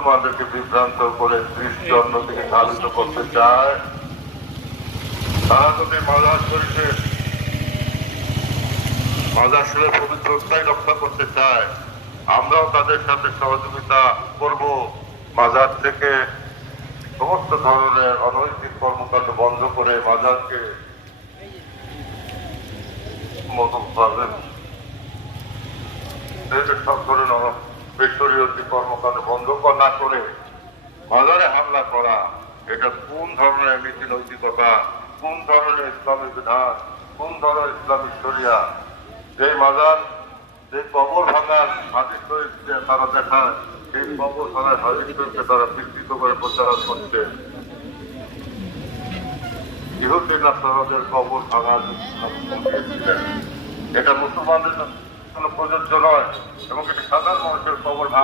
মুসলমানদেরকে বিভ্রান্ত করে দৃষ্টি অন্যদিকে ধাবিত করতে চায়। তারা যদি মাজার শরীফের মাজার শরীফের পবিত্রতাই রক্ষা করতে চায়, আমরাও তাদের সাথে সহযোগিতা করব। মাজার থেকে সমস্ত ধরনের অনৈতিক কর্মকাণ্ড বন্ধ করে মাজারকে সব ধরনের বেসরীয়তি কর্মকাণ্ড বন্ধ না করে মাজারে হামলা করা, এটা কোন ধরনের নীতি নৈতিকতা, কোন ধরনের ইসলামী বিধান, কোন ধরনের ইসলামী শরিয়া? যে মাজার, যে কবর ভাঙার হাদিস শরীফকে তারা দেখায়, সেই কবর ভাঙার হাদিস শরীফকে তারা বিকৃত করে প্রচার করছে। ইহুদি নাসারাদের কবর ভাঙার এটা মুসলমানদের জন্য প্রযোজ্য নয়, এবং এটি সাধারণ মানুষের কবর ভাঙা